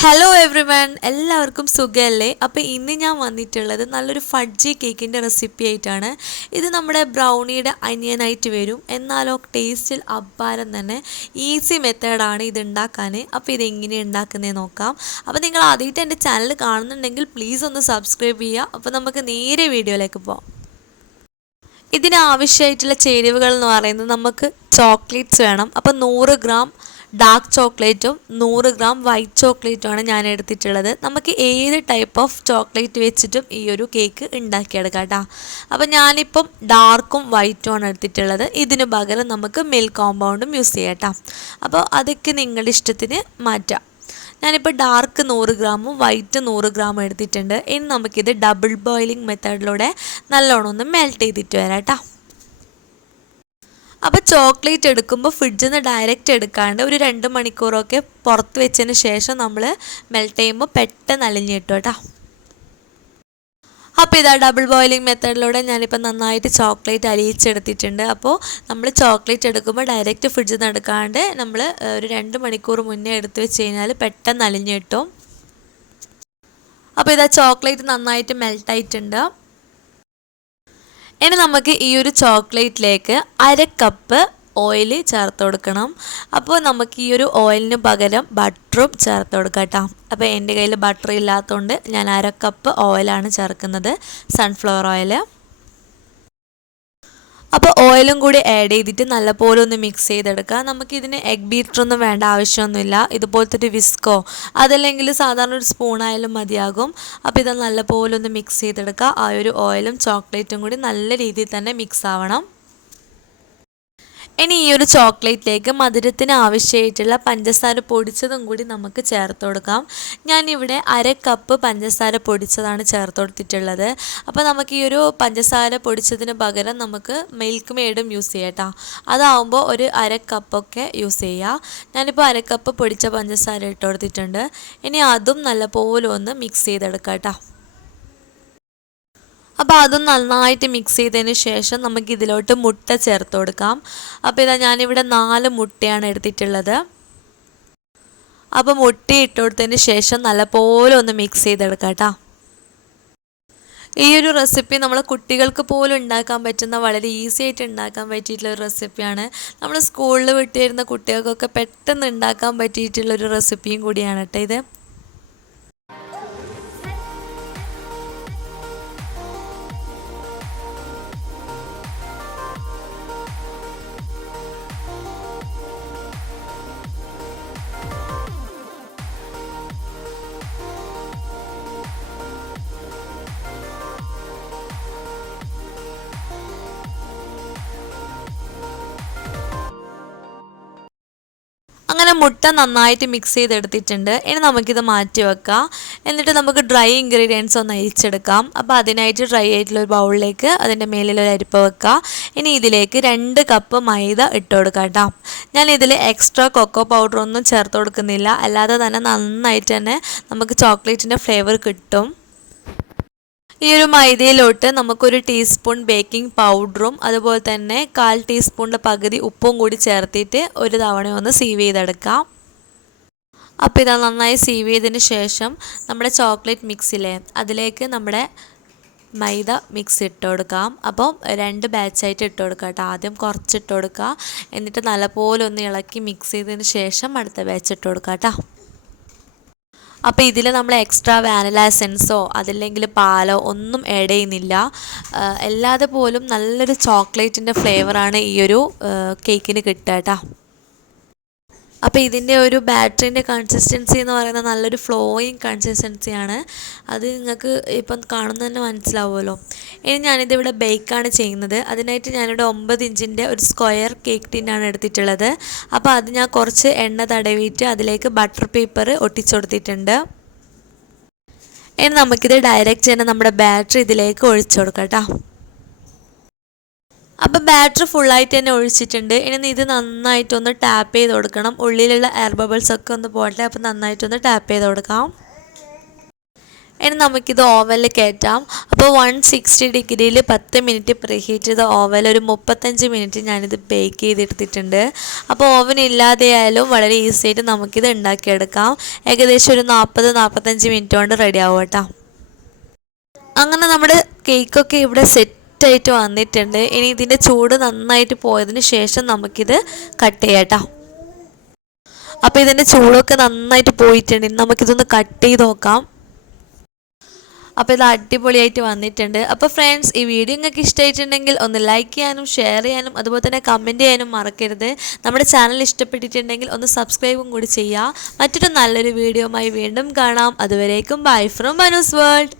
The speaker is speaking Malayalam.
ഹലോ എവ്രി വൺ എല്ലാവർക്കും സുഖമല്ലേ അപ്പോൾ ഇന്ന് ഞാൻ വന്നിട്ടുള്ളത് നല്ലൊരു ഫഡ്ജി കേക്കിന്റെ റെസിപ്പി ആയിട്ടാണ്. ഇത് നമ്മുടെ ബ്രൗണിയുടെ അനിയനായിട്ട് വരും. എന്നാലോ ടേസ്റ്റിൽ അപ്പാരം തന്നെ ഈസി മെത്തേഡാണ് ഇത് ഉണ്ടാക്കാൻ അപ്പോൾ ഇതെങ്ങനെ ഉണ്ടാക്കുന്നത് നോക്കാം. അപ്പോൾ നിങ്ങൾ ആദ്യമായിട്ട് എന്റെ ചാനൽ കാണുന്നുണ്ടെങ്കിൽ പ്ലീസ് ഒന്ന് സബ്സ്ക്രൈബ് ചെയ്യുക. അപ്പോൾ നമുക്ക് നേരെ വീഡിയോയിലേക്ക് പോകാം ഇതിനാവശ്യമായിട്ടുള്ള ചേരുവകൾ എന്ന് പറയുന്നത് നമുക്ക് ചോക്ലേറ്റ്സ് വേണം. അപ്പോൾ നൂറ് ഗ്രാം ഡാർക്ക് ചോക്ലേറ്റും നൂറ് ഗ്രാം വൈറ്റ് ചോക്ലേറ്റുമാണ് ഞാൻ എടുത്തിട്ടുള്ളത്. നമുക്ക് ഏത് ടൈപ്പ് ഓഫ് ചോക്ലേറ്റ് വെച്ചിട്ടും ഈ ഒരു കേക്ക് ഉണ്ടാക്കിയെടുക്കാം കേട്ടോ അപ്പോൾ ഞാനിപ്പം ഡാർക്കും വൈറ്റും ആണ് എടുത്തിട്ടുള്ളത്. ഇതിന് പകരം നമുക്ക് മിൽക്ക് കോമ്പൗണ്ടും യൂസ് ചെയ്യാം കേട്ടോ അപ്പോൾ അതൊക്കെ നിങ്ങളുടെ ഇഷ്ടത്തിന് മാറ്റാം. ഞാനിപ്പോൾ ഡാർക്ക് നൂറ് ഗ്രാമും വൈറ്റ് നൂറ് ഗ്രാമും എടുത്തിട്ടുണ്ട്. ഇനി നമുക്കിത് ഡബിൾ ബോയിലിംഗ് മെത്തേഡിലൂടെ നല്ലോണം ഒന്ന് മെൽറ്റ് ചെയ്തിട്ട് വരാം കേട്ടോ അപ്പോൾ ചോക്ലേറ്റ് എടുക്കുമ്പോൾ ഫ്രിഡ്ജിൽ നിന്ന് ഡയറക്റ്റ് എടുക്കാണ്ട് ഒരു രണ്ട് മണിക്കൂറൊക്കെ പുറത്ത് വെച്ചതിന് ശേഷം നമ്മൾ മെൽറ്റ് ചെയ്യുമ്പോൾ പെട്ടെന്ന് അലിഞ്ഞു കിട്ടും കേട്ടോ. അപ്പോൾ ഇതാ ഡബിൾ ബോയിലിംഗ് മെത്തേഡിലൂടെ ഞാനിപ്പോൾ നന്നായിട്ട് ചോക്ലേറ്റ് അലിയിച്ചെടുത്തിട്ടുണ്ട്. അപ്പോൾ നമ്മൾ ചോക്ലേറ്റ് എടുക്കുമ്പോൾ ഡയറക്റ്റ് ഫ്രിഡ്ജിൽ നിന്ന് എടുക്കാണ്ട് നമ്മൾ ഒരു രണ്ട് മണിക്കൂർ മുന്നേ എടുത്ത് വെച്ച് കഴിഞ്ഞാൽ പെട്ടെന്ന് അലിഞ്ഞു കിട്ടും. അപ്പോൾ ഇതാ ചോക്ലേറ്റ് നന്നായിട്ട് മെൽട്ടായിട്ടുണ്ട് ഇനി നമുക്ക് ഈ ഒരു ചോക്ലേറ്റിലേക്ക് അര കപ്പ് ഓയിൽ ചേർത്ത് കൊടുക്കണം. അപ്പോൾ നമുക്ക് ഈ ഒരു ഓയിലിന് പകരം ബട്ടറും ചേർത്ത് കൊടുക്കാം കേട്ടോ. അപ്പോൾ എന്റെ കയ്യിൽ ബട്ടർ ഇല്ലാത്തതുകൊണ്ട് ഞാൻ അര കപ്പ് ഓയിലാണ് ചേർക്കുന്നത്. സൺഫ്ലവർ ഓയിൽ അപ്പോൾ ഓയിലും കൂടി ആഡ് ചെയ്തിട്ട് നല്ലപോലെ ഒന്ന് മിക്സ് ചെയ്തെടുക്കുക. നമുക്കിതിന് എഗ് ബീറ്ററൊന്നും വേണ്ട ആവശ്യമൊന്നുമില്ല. ഇതുപോലത്തെ ഒരു വിസ്കോ അതല്ലെങ്കിൽ സാധാരണ ഒരു സ്പൂണായാലും മതിയാകും. അപ്പോൾ ഇത് നല്ലപോലെ ഒന്ന് മിക്സ് ചെയ്തെടുക്കുക. ആ ഒരു ഓയിലും ചോക്ലേറ്റും കൂടി നല്ല രീതിയിൽ തന്നെ മിക്സ് ആവണം. ഇനി ഈ ഒരു ചോക്ലേറ്റിലേക്ക് മധുരത്തിന് ആവശ്യമായിട്ടുള്ള പഞ്ചസാര പൊടിച്ചതും കൂടി നമുക്ക് ചേർത്ത് കൊടുക്കാം. ഞാനിവിടെ അര കപ്പ് പഞ്ചസാര പൊടിച്ചതാണ് ചേർത്ത് കൊടുത്തിട്ടുള്ളത്. അപ്പോൾ നമുക്ക് ഈ ഒരു പഞ്ചസാര പൊടിച്ചതിന് പകരം നമുക്ക് മിൽക്ക് മെയ്ഡും യൂസ് ചെയ്യാം കേട്ടോ അതാവുമ്പോൾ ഒരു അര കപ്പൊക്കെ യൂസ് ചെയ്യുക ഞാനിപ്പോൾ അര കപ്പ് പൊടിച്ച പഞ്ചസാര ഇട്ട് കൊടുത്തിട്ടുണ്ട്. ഇനി അതും നല്ലപോലെ ഒന്ന് മിക്സ് ചെയ്തെടുക്കാം കേട്ടോ അപ്പോൾ അതും നന്നായിട്ട് മിക്സ് ചെയ്തതിന് ശേഷം നമുക്ക് ഇതിലോട്ട് മുട്ട ചേർത്ത് കൊടുക്കാം. അപ്പോൾ ഇതാ ഞാനിവിടെ നാല് മുട്ടയാണ് എടുത്തിട്ടുള്ളത്. അപ്പോൾ മുട്ട ഇട്ട് കൊടുത്തതിന് ശേഷം നല്ലപോലെ ഒന്ന് മിക്സ് ചെയ്തെടുക്കാം കേട്ടോ. ഈ ഒരു റെസിപ്പി നമ്മൾ കുട്ടികൾക്ക് പോലും ഉണ്ടാക്കാൻ പറ്റുന്ന വളരെ ഈസി ആയിട്ട് ഉണ്ടാക്കാൻ പറ്റിയിട്ടുള്ള ഒരു റെസിപ്പിയാണ് നമ്മൾ സ്കൂളിൽ വിട്ടിരുന്ന കുട്ടികൾക്കൊക്കെ പെട്ടെന്ന് ഉണ്ടാക്കാൻ പറ്റിയിട്ടുള്ള ഒരു റെസിപ്പിയും കൂടിയാണ് കേട്ടോ ഇത്. അങ്ങനെ മുട്ട നന്നായിട്ട് മിക്സ് ചെയ്തെടുത്തിട്ടുണ്ട്. ഇനി നമുക്കിത് മാറ്റി വെക്കാം. എന്നിട്ട് നമുക്ക് ഡ്രൈ ഇൻഗ്രീഡിയൻസ് ഒന്ന് അരിച്ചെടുക്കാം. അപ്പോൾ അതിനായിട്ട് ഡ്രൈ ആയിട്ടുള്ള ഒരു ബൗളിലേക്ക് അതിന്റെ മേലിൽ ഒരു അരിപ്പ വെക്കുക ഇനി ഇതിലേക്ക് രണ്ട് കപ്പ് മൈദ ഇട്ട് കൊടുക്കാം ഞാൻ ഇതിൽ എക്സ്ട്രാ കൊക്കോ പൗഡർ ഒന്നും ചേർത്ത് കൊടുക്കുന്നില്ല. അല്ലാതെ തന്നെ നന്നായിട്ട് തന്നെ നമുക്ക് ചോക്ലേറ്റിന്റെ ഫ്ലേവർ കിട്ടും. ഈ ഒരു മൈദയിലോട്ട് നമുക്കൊരു ടീസ്പൂൺ ബേക്കിംഗ് പൗഡറും അതുപോലെ തന്നെ കാൽ ടീസ്പൂണിന്റെ പകുതി ഉപ്പും കൂടി ചേർത്തിട്ട് ഒരു തവണ ഒന്ന് സീവ് ചെയ്തെടുക്കാം. അപ്പോൾ ഇതാ നന്നായി സീവ് ചെയ്തതിന് ശേഷം നമ്മുടെ ചോക്ലേറ്റ് മിക്സിലെ അതിലേക്ക് നമ്മുടെ മൈദ മിക്സ് ഇട്ട് കൊടുക്കാം. അപ്പം രണ്ട് ബാച്ചായിട്ട് ഇട്ട് കൊടുക്കുക കേട്ടോ. ആദ്യം കുറച്ച് ഇട്ട് കൊടുക്കുക എന്നിട്ട് നല്ലപോലെ ഒന്ന് ഇളക്കി മിക്സ് ചെയ്തതിന് ശേഷം അടുത്ത ബാച്ച് ഇട്ട് കൊടുക്കാം കേട്ടോ. അപ്പോൾ ഇതിൽ നമ്മൾ എക്സ്ട്രാ വാനില എസെൻസോ അതല്ലെങ്കിൽ പാലോ ഒന്നും ആഡ് ചെയ്യുന്നില്ല. അല്ലാതെ പോലും നല്ലൊരു ചോക്ലേറ്റിന്റെ ഫ്ലേവറാണ് ഈ ഒരു കേക്കിന് കിട്ടുക കേട്ടോ അപ്പോൾ ഇതിന്റെ ഒരു ബാറ്ററിന്റെ കൺസിസ്റ്റൻസി എന്ന് പറയുന്നത് നല്ലൊരു ഫ്ലോയിങ് കൺസിസ്റ്റൻസിയാണ് അത് നിങ്ങൾക്ക് ഇപ്പം കാണുന്ന തന്നെ മനസ്സിലാവുമല്ലോ. ഇനി ഞാനിതിവിടെ ബേക്കാണ് ചെയ്യുന്നത്. അതിനായിട്ട് ഞാനിവിടെ ഒമ്പത് ഇഞ്ചിന്റെ ഒരു സ്ക്വയർ കേക്ക് ടിന്നാണ് എടുത്തിട്ടുള്ളത്. അപ്പോൾ അത് ഞാൻ കുറച്ച് എണ്ണ തടവിയിട്ട് അതിലേക്ക് ബട്ടർ പേപ്പർ ഒട്ടിച്ചു കൊടുത്തിട്ടുണ്ട്. ഇനി നമുക്കിത് ഡയറക്റ്റ് തന്നെ നമ്മുടെ ബാറ്ററി ഇതിലേക്ക് ഒഴിച്ചു കൊടുക്കാം കേട്ടോ. അപ്പോൾ ബാറ്ററി ഫുള്ളായിട്ട് തന്നെ ഒഴിച്ചിട്ടുണ്ട്. ഇനി ഇത് നന്നായിട്ടൊന്ന് ടാപ്പ് ചെയ്ത് കൊടുക്കണം. ഉള്ളിലുള്ള എയർ ബബിൾസ് ഒക്കെ ഒന്ന് പോട്ടെ അപ്പോൾ നന്നായിട്ടൊന്ന് ടാപ്പ് ചെയ്ത് കൊടുക്കാം. ഇനി നമുക്കിത് ഓവനിൽ കയറ്റാം അപ്പോൾ വൺ സിക്സ്റ്റി ഡിഗ്രിയിൽ പത്ത് മിനിറ്റ് പ്രീഹീറ്റ് ചെയ്ത ഓവൽ ഒരു മുപ്പത്തഞ്ച് മിനിറ്റ് ഞാനിത് ബേക്ക് ചെയ്തെടുത്തിട്ടുണ്ട്. അപ്പോൾ ഓവൻ ഇല്ലാതെയായാലും വളരെ ഈസി ആയിട്ട് നമുക്കിത് ഉണ്ടാക്കിയെടുക്കാം. ഏകദേശം ഒരു നാൽപ്പത് നാൽപ്പത്തഞ്ച് മിനിറ്റ് കൊണ്ട് റെഡി ആവും കേട്ടോ. അങ്ങനെ നമ്മുടെ കേക്കൊക്കെ ഇവിടെ സെറ്റായിട്ട് വന്നിട്ടുണ്ട്. ഇനി ഇതിന്റെ ചൂട് നന്നായിട്ട് പോയതിന് ശേഷം നമുക്കിത് കട്ട് ചെയ്യാം കേട്ടോ അപ്പോൾ ഇതിന്റെ ചൂടൊക്കെ നന്നായിട്ട് പോയിട്ടുണ്ട്. ഇനി നമുക്കിതൊന്ന് കട്ട് ചെയ്ത് നോക്കാം. അപ്പോൾ ഇത് അടിപൊളിയായിട്ട് വന്നിട്ടുണ്ട്. അപ്പോൾ ഫ്രണ്ട്സ് ഈ വീഡിയോ നിങ്ങൾക്ക് ഇഷ്ടമായിട്ടുണ്ടെങ്കിൽ ഒന്ന് ലൈക്ക് ചെയ്യാനും ഷെയർ ചെയ്യാനും അതുപോലെ തന്നെ കമന്റ് ചെയ്യാനും മറക്കരുത്. നമ്മുടെ ചാനൽ ഇഷ്ടപ്പെട്ടിട്ടുണ്ടെങ്കിൽ ഒന്ന് സബ്സ്ക്രൈബും കൂടി ചെയ്യുക. മറ്റൊരു നല്ലൊരു വീഡിയോയുമായി വീണ്ടും കാണാം. അതുവരേക്കും ബൈ ഫ്രം മനോസ് വേൾഡ്